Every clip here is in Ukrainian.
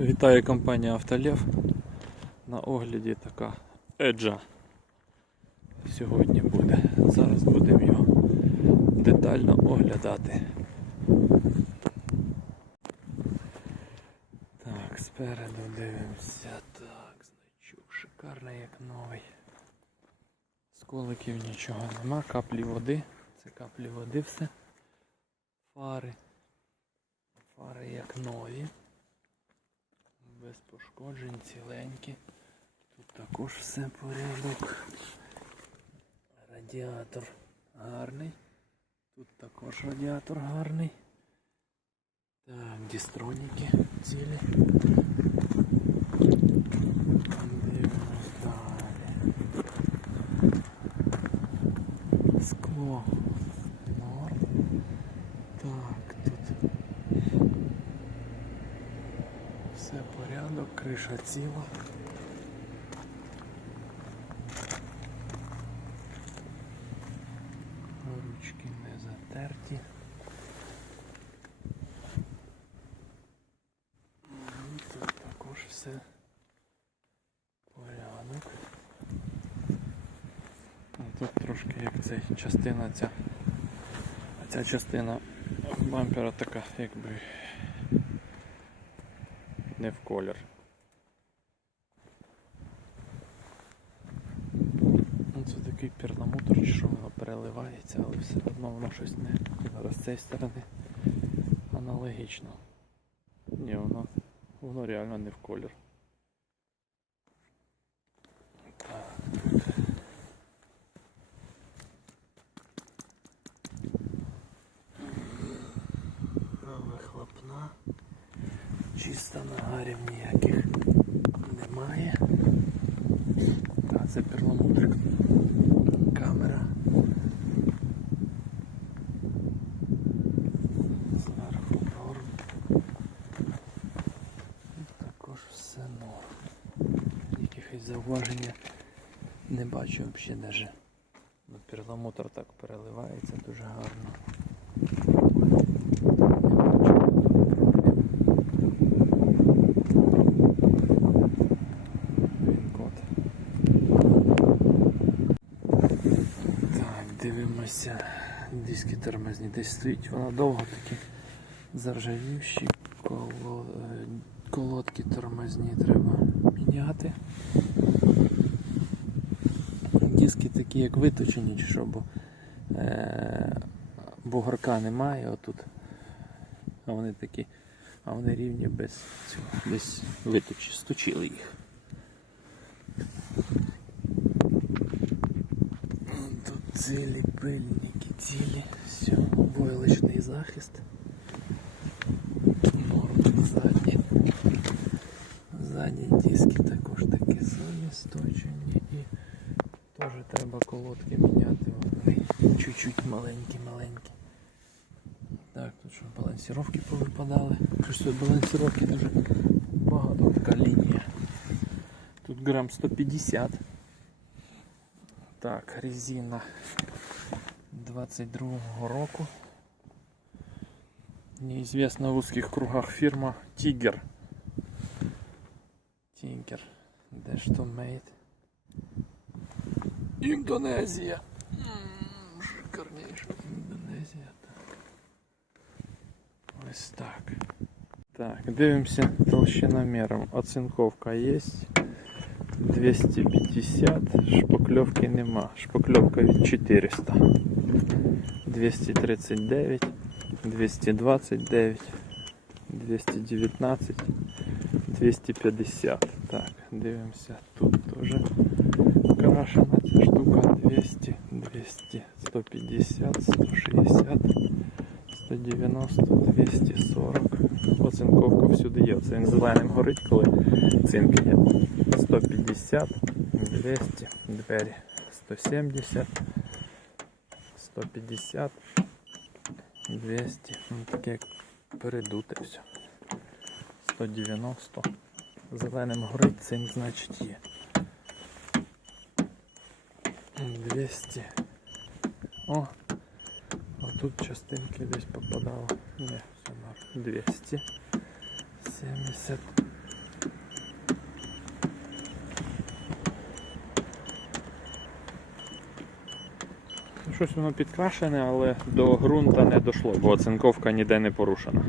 Вітаю компанія Автолев. На огляді така Еджа сьогодні буде. Зараз будемо його детально оглядати. Так, спереду дивимося. Так, значок шикарний як новий. Сколиків нічого нема, каплі води. Це каплі води все. Фари. Фари як нові. Без пошкоджень, ціленькі. Тут також все порядок. Радіатор гарний. Тут також радіатор гарний. Так, дістроніки цілі. Дивимось далі. Скло. Норм. Так, тут все порядок, криша ціла. Ручки не затерті. М, Тут також все порядок. Ну, Тут трошки як цей частина ця. А ця частина бампера така якби не в колір. Ну, Це такий перламутр, що воно переливається, але все одно воно щось не зараз з цієї сторони аналогічно. Ні, воно, воно реально не в колір. Так, тут. Вихлопна. Чисто нагарів ніяких немає. Це перламутрик. Камера. Зверху норм. Також все норм. Якихось зауваження не бачу взагалі навіть. Ну, Перламутр так переливається дуже гарно. Він-код. Так, дивимося. Диски тормозні десь стоїть. Вона довго таки заржавівші. Е, Колодки тормозні треба міняти. Диски такі як виточені, чи що, бо е... бугорка немає отут. А вони такі, а вони рівні без цього. Десь виточі, сточили їх. Тут цілі пильники, цілі. Все, войлочний захист. Норм задні. Задні диски також такі самі сточені і теж треба колодки міняти. Вони чуть-чуть маленькі-маленькі. Так, тут що балансіровки повипадали. Щось тут балансіровки дуже багато така лінія. Тут грам 150. Так, резина 22 року. Неизвестна в узких кругах фирма Тигер. Тигер. Де ж то мейд? Індонезія. М, Шикарніша Індонезія. Так. Ось так. Так, дивимося толщиномером. Оцинковка есть. 250, шпаклевки нема. Шпаклевка від 400. 239, 229, 219, 250. Так, дивимося. Тут теж крашена ця штука 200, 200, 150, 160, 190, 240. Оцинковка всюди є. Це він зеленим горить, коли цинк є. 150, 200, двері 170, 150, 200, ну таке передуте все. 190. Зеленим горить, цинк значить є. 200. О! А тут частинки десь попадало. Ні, все норм. 200. 70. Щось воно підкрашене, але до ґрунта не дійшло, бо оцинковка ніде не порушена.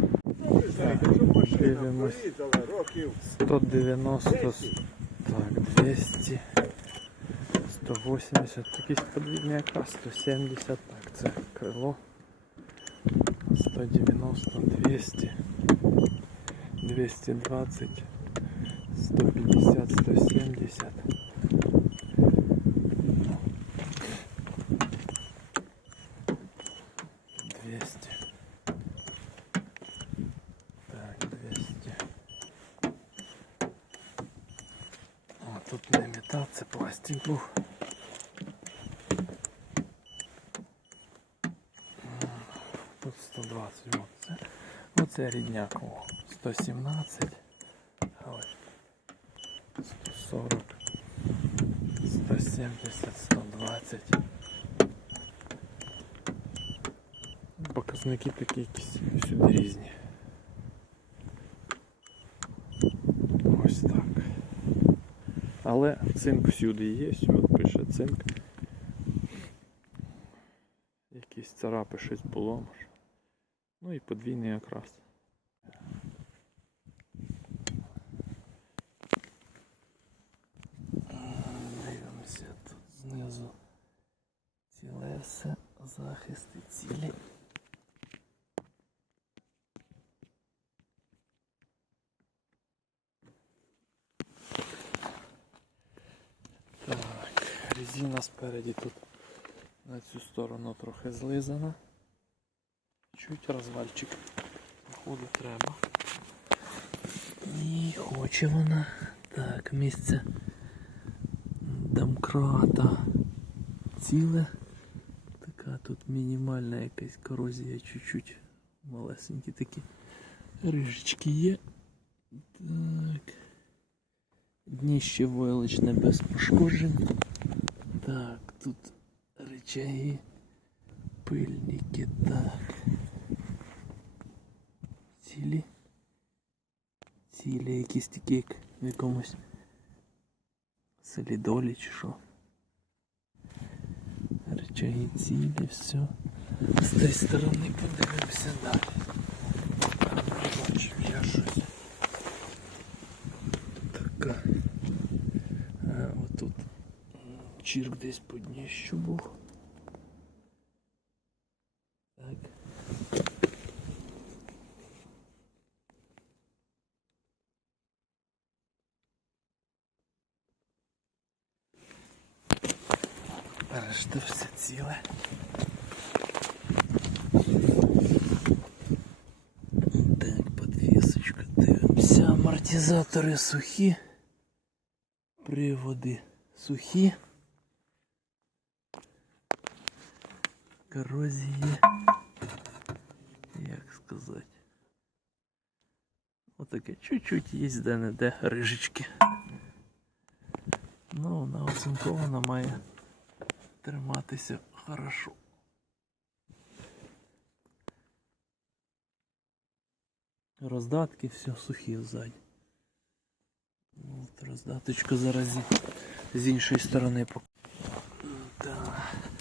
Дивимось. 190, так, 200, 180, якийсь подвійний якраз, 170, так, це крило. 190, 200, 220, 150, 170. Двести. Так, 200. А, тут не метал, це пластик був. М, Тут 120, оце. Оце рідняк, о, 117. А ось 140, 170, 120. Показники такі якісь всюди різні. Ось так. Але цинк всюди є, от пише цинк. Якісь царапи щось було. Ну і подвійний якраз. Дивимося тут знизу ціле все, захисти цілі. Так, резина спереді тут на цю сторону трохи злизана. Чуть розвальчик походу треба. І хоче вона. Так, місце домкрата ціле. Така тут мінімальна якась корозія, чуть-чуть малесенькі такі рижечки є. Так. Дніще войлочне без пошкоджень. Так, тут речаги, пильники, так. Цілі. Цілі якісь такі, як в якомусь солідолі чи що. Речаги цілі, все. З тієї сторони подивимося далі. Бачив я щось. м, чірк десь по дніщу був. Так. Решта все ціле. Так, подвісочка, дивимося. Амортизатори сухі. Приводи сухі. Корозії. Як сказати. Отаке чуть-чуть є де-не-де рижечки. Ну, вона оцинкована має триматися хорошо. Роздатки все сухі ззаді. Ну, От роздаточка зараз з іншої сторони Так.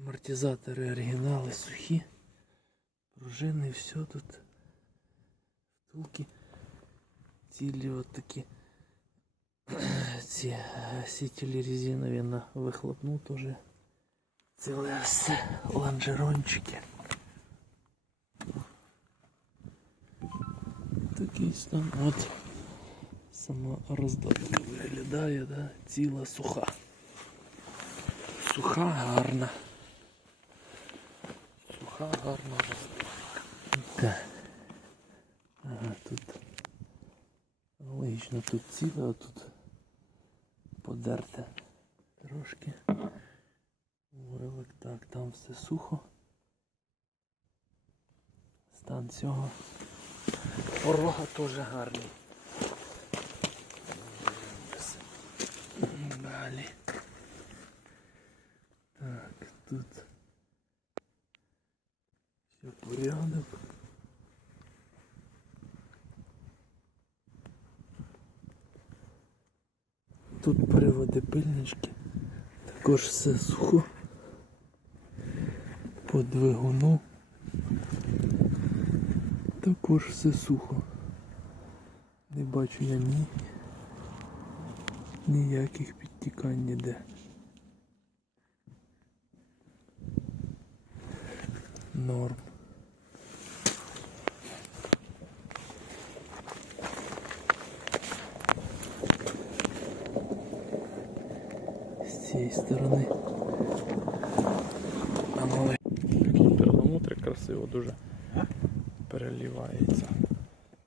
Дивимося тут. Амортизатори оригінали сухі. Пружини, все тут. Втулки. Цілі от такі. Ці е, сітілі резинові на вихлопну теж. Ціле все лонжерончики. Такий стан. От сама роздатка виглядає, да? ціла суха. Суха гарна. Суха гарна. Так. Ага, тут. Логічно, тут ціле, а тут подерте трошки. Вилик, так, там все сухо. Стан цього. Порога теж гарний. Далі. Так, тут все порядок. Тут пильнички. Також все сухо. По двигуну. Також все сухо. Не бачу я ні. Ніяких підтікань ніде. Норм. З цієї сторони. А ну, Такий перламутр красиво дуже переливається.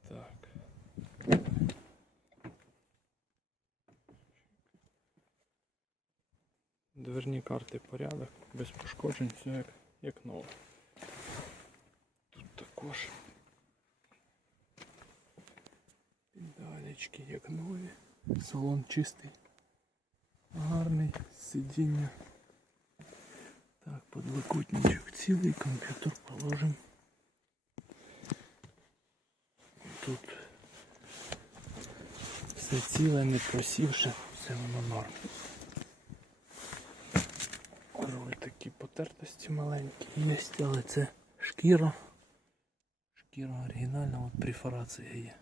Так. Дверні карти порядок, без пошкоджень, все як, як нове. Тут також Педалечки як нові. Салон чистий. Гарний. Сидіння. Так, подлокотничок цілий, комп'ютер положим. Тут все ціле, не просівши, все воно норм. Руль такі потертості маленькі є, але це шкіра. Шкіра оригінальна, от префорація є.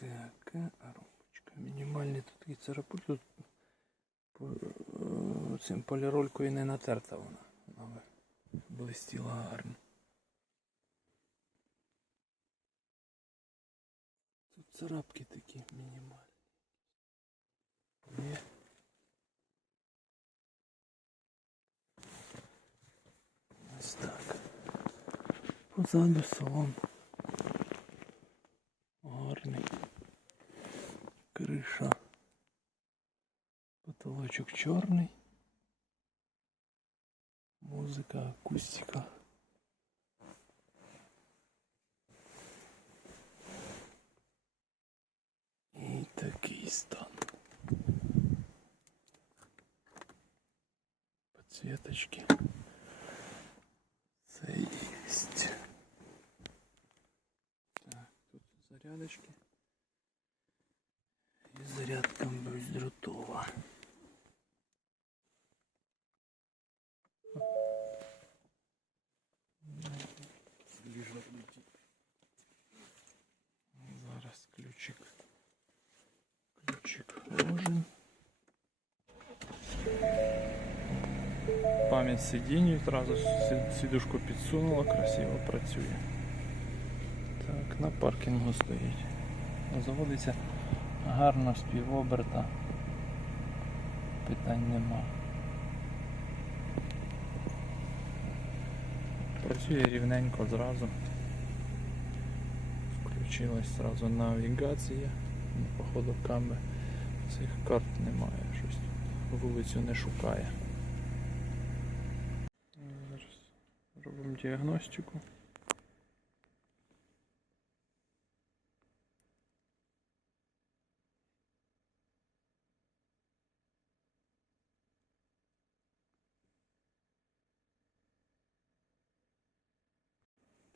Так, е, а ромбочка. Такий царапуль. Тут е, цим поліролькою не натерта вона. Би блистіла гарно. Тут царапки такі мінімальні. Є. Ось так. Позаду салон. Потолочок чорний. Музика, акустика. І такий стан. Подсветочки. Це. Так, тут зарядочки. І зарядка бездротова. Пам'ять сидінь, одразу сідушку підсунула, красиво працює. Так, на паркінгу стоїть. Заводиться гарно з півоберта. Питань нема. Працює рівненько зразу. Включилась зразу навігація. Походу камер цих карт немає. Щось вулицю не шукає. Робимо діагностику.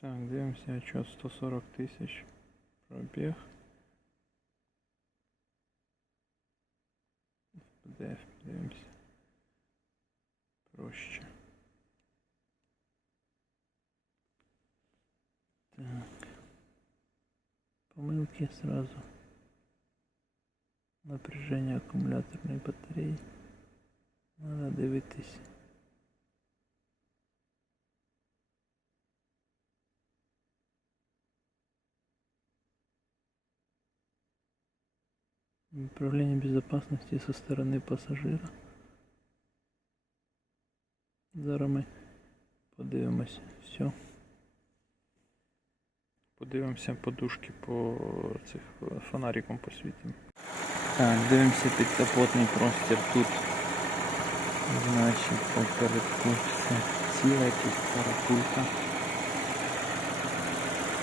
Так, дивимося, отчет 140 тисяч пробіг. PDF, дивимося. Проще. Так. Помилки сразу. Напряжение аккумуляторной батареи. Надо дивитись. Управление безопасности со стороны пассажира. Зараз ми подивимось. Все. Подивимося подушки по цих е, фонариком посвітимо. Так, дивимося підкапотний простір тут. Значить, попередку все ціле, якась каракулька.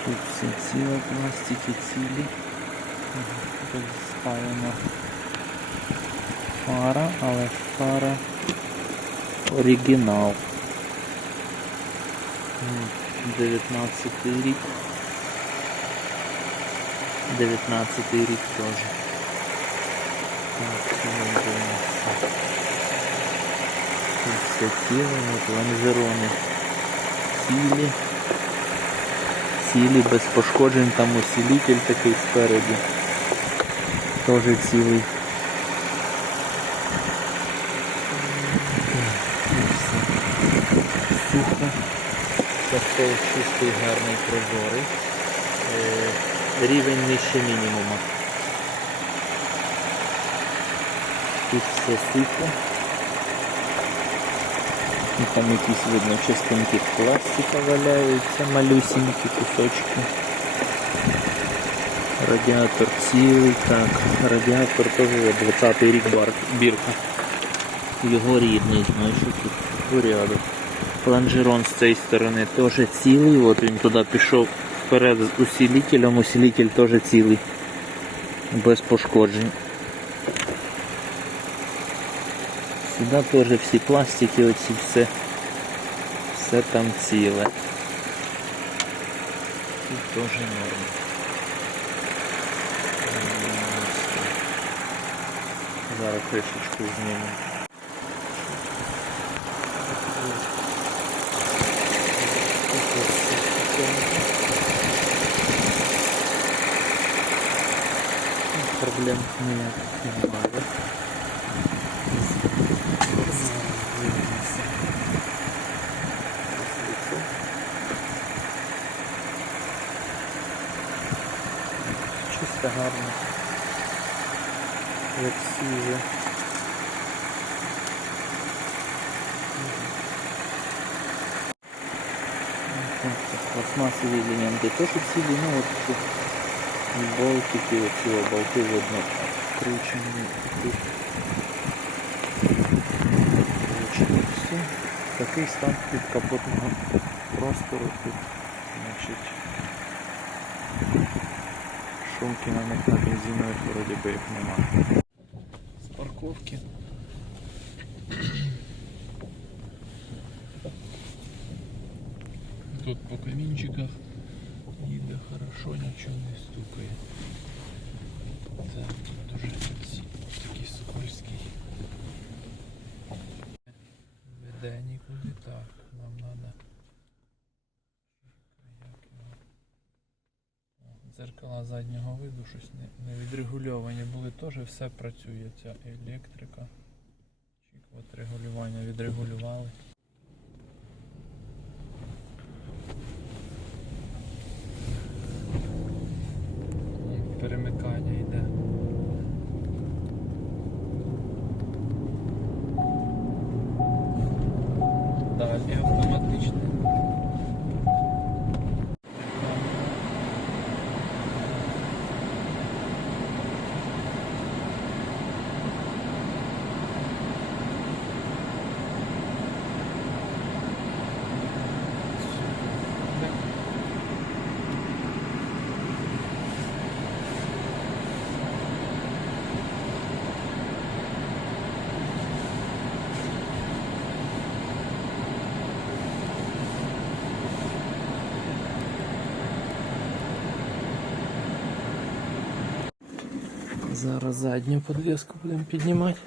Тут все ціле, пластики цілі. Тут спаяна фара, але фара оригінал. М. 19 рік. 19 рік теж. Тут все ціле, от лонжерони цілі. Цілі, без пошкоджень, там усилитель такий спереді. Теж цілий. Сухо. Костол чистий, гарний, прозорий. Рівень нижче мінімума. Тут все сухо. І там якісь видно частинки пластика валяються, малюсінькі кусочки. Радіатор цілий, так. Радіатор теж є 20 й рік бар, бірка. Його рідний, знаєш, тут порядок. Планжерон з цієї сторони теж цілий, от він туди пішов вперед з усилителем, усилитель теж цілий. Без пошкоджень. Сюди теж всі пластики, оці все, все там ціле. Тут теж норм. Зараз кришечку знімемо. Проблем ніяких немає. Чисто гарно. Як свіже. Так, Пластмасові елементи теж цілі, ну от ці болтики, оці о, болти видно кручені. Тут кручені все. Такий стан підкапотного простору тут, значить, шумки на них на бензинових вроді би їх немає. З парковки. Тут по камінчиках їде Хорошо, нічого не стукає. Так, тут уже такий скользкий. Веде нікуди так. Нам треба. Дзеркала заднього виду щось не, відрегульовані були, теж все працює, ця електрика. Чик, от регулювання відрегулювали. І перемикання йде. Далі автоматичне. Зараз задню подвеску будемо піднімати.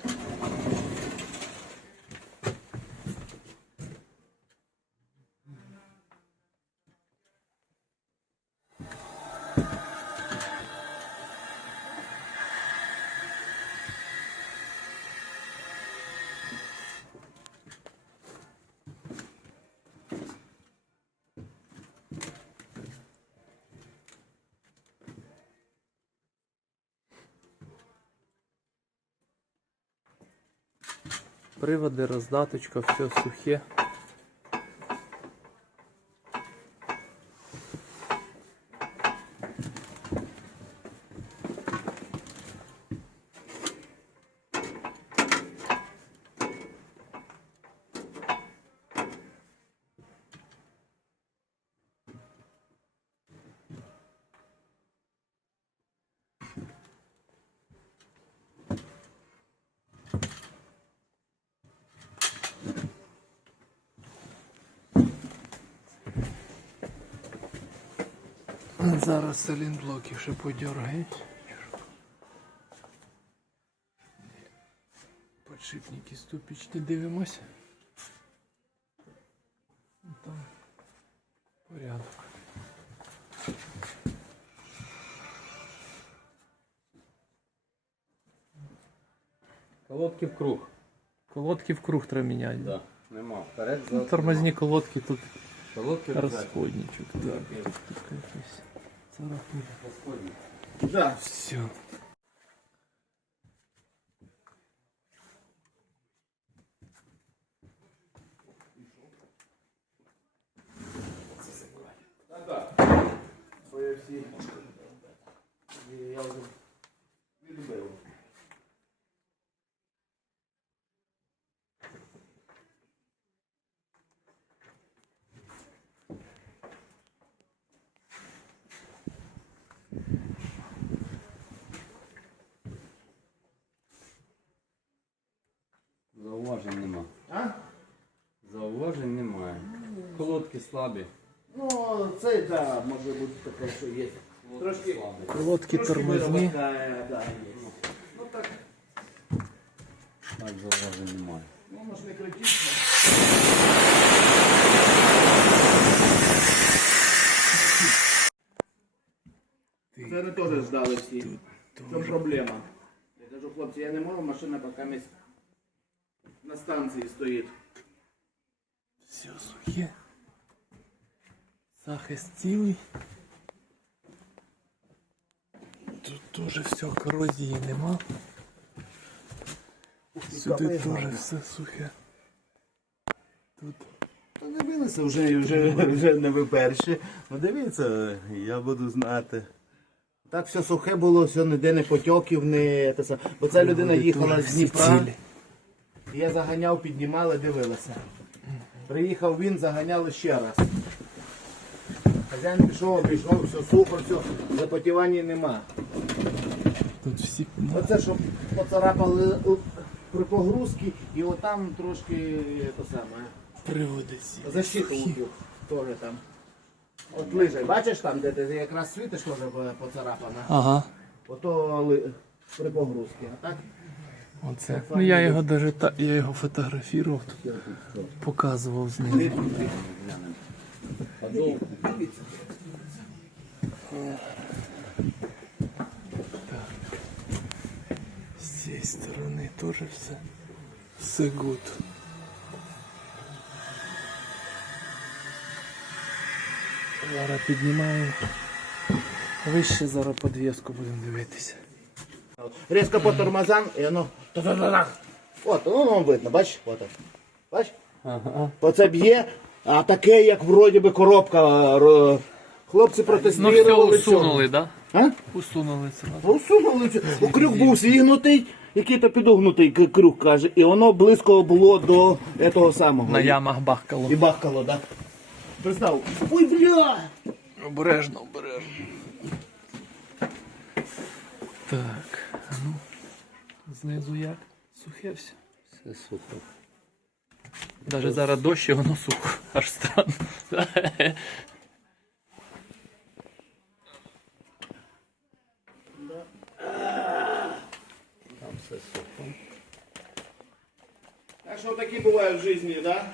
Приводи, роздаточка, все сухе. Зараз салінблоки ще подергають. Подшипники ступічні дивимося. Ну, Там порядок. Колодки в круг. Колодки в круг треба міняти. Да. Нема. Вперед, Ну, тормозні колодки тут Колодки розходничок. Так, тут таке Все. Своє всі. Я вже відбив. Зауважень нема. А? Зауважень немає. Колодки слабі. Ну, це да, може бути таке, що є. Трошки, слабі. Колодки тормозні. да, є. Ну так, Так, зауважень немає. ну може не критично. Це не теж ждали всі. В проблема? Я кажу, хлопці, я не можу, машина поки місць на станції стоїть. Все сухе. Захист цілий. Тут теж все корозії нема. Сюди теж все сухе. Тут Та дивилися вже, вже, вже не ви перші. Ну дивіться, я буду знати. Так все сухе було, все ніде не потьоків, не те саме. Бо ця людина їхала з Дніпра. Я заганяв, піднімали, дивилася. Приїхав він, заганяли ще раз. Хазяїн пішов, пішов, все супер, все, запотівання нема. Тут всі Оце щоб поцарапали е, при погрузці і отам трошки те саме. приводи. Защиту утюг теж там. От лижа, бачиш там, де ти якраз світиш, теж поцарапана. Ага. Ото при погрузці. А так? Оце. Ну я його даже та я його фотографував, тут показував з ним. З цієї сторони теж все. Все гуд. Зараз піднімаємо. Вище зараз подвіску будемо дивитися. Різко по тормозам і воно. От, ну воно видно, бачиш? От. Бач? Ага. Оце б'є, а таке, як вроді би коробка. ро- Хлопці протестували. всього. да? А? Усунули. Ну, Усунули. У крюк був зігнутий, який-то підогнутий к- крюк, каже, і воно близько було до того самого. На ямах бахкало. І бахкало, так? Да? Представ. Ой, бля! Обережно, обережно. Так, а ну. Знизу як? Сухе все. Все супер. Даже зараз дощ і воно сухо. Аж странно. Там все супер. Так що такі бувають в житті, так? Да?